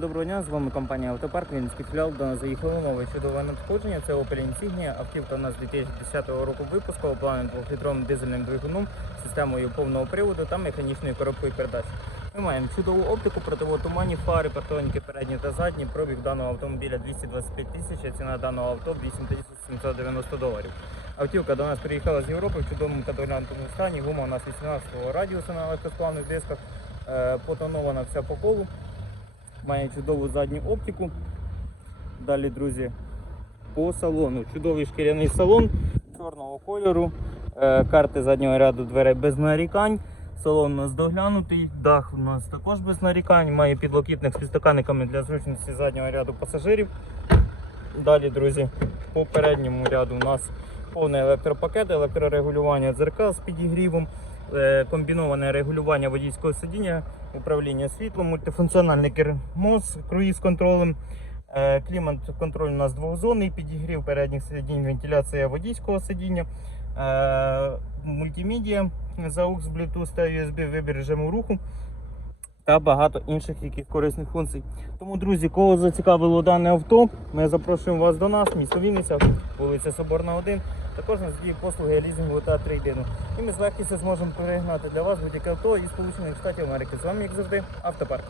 Доброго дня, з вами компанія Автопарк, Вінницький філіал. До нас заїхало нове чудове надходження. Це Opel Insignia. Автівка у нас 2010 року випуску, обладнана 2-літровим дизельним двигуном, системою повного приводу та механічною коробкою передач. Ми маємо чудову оптику, противотуманні, фари, партроніки передні та задні. Пробіг даного автомобіля 225 тисяч, а ціна даного авто 8790 доларів. Автівка до нас приїхала з Європи в чудовому каталянтовому стані. Гума у нас 18-го радіуса на легкосплавних дисках, е, потонована вся по колу. Має чудову задню оптику. Далі, друзі, по салону. Чудовий шкіряний салон чорного кольору. Е, Карти заднього ряду дверей без нарікань. Салон у нас доглянутий, дах у нас також без нарікань. Має підлокітник з підстаканниками для зручності заднього ряду пасажирів. Далі, друзі, по передньому ряду у нас повний електропакет, електрорегулювання дзеркал з підігрівом, комбіноване регулювання водійського сидіння, управління світлом, мультифункціональний кермо з круїз-контролем. Е, Клімат-контроль у нас двохзонний, підігрів передніх сидінь, вентиляція водійського сидіння, е, мультимедіа за AUX, Bluetooth та USB, вибір режиму руху та багато інших яких корисних функцій. Тому, друзі, кого зацікавило дане авто, ми запрошуємо вас до нас, місто Вінниця, вулиця Соборна 1. Також діє послуги лізингу та трейдину. І ми з легкістю зможемо перегнати для вас будь-яке авто із Сполучених Штатів Америки. З вами, як завжди, автопарк.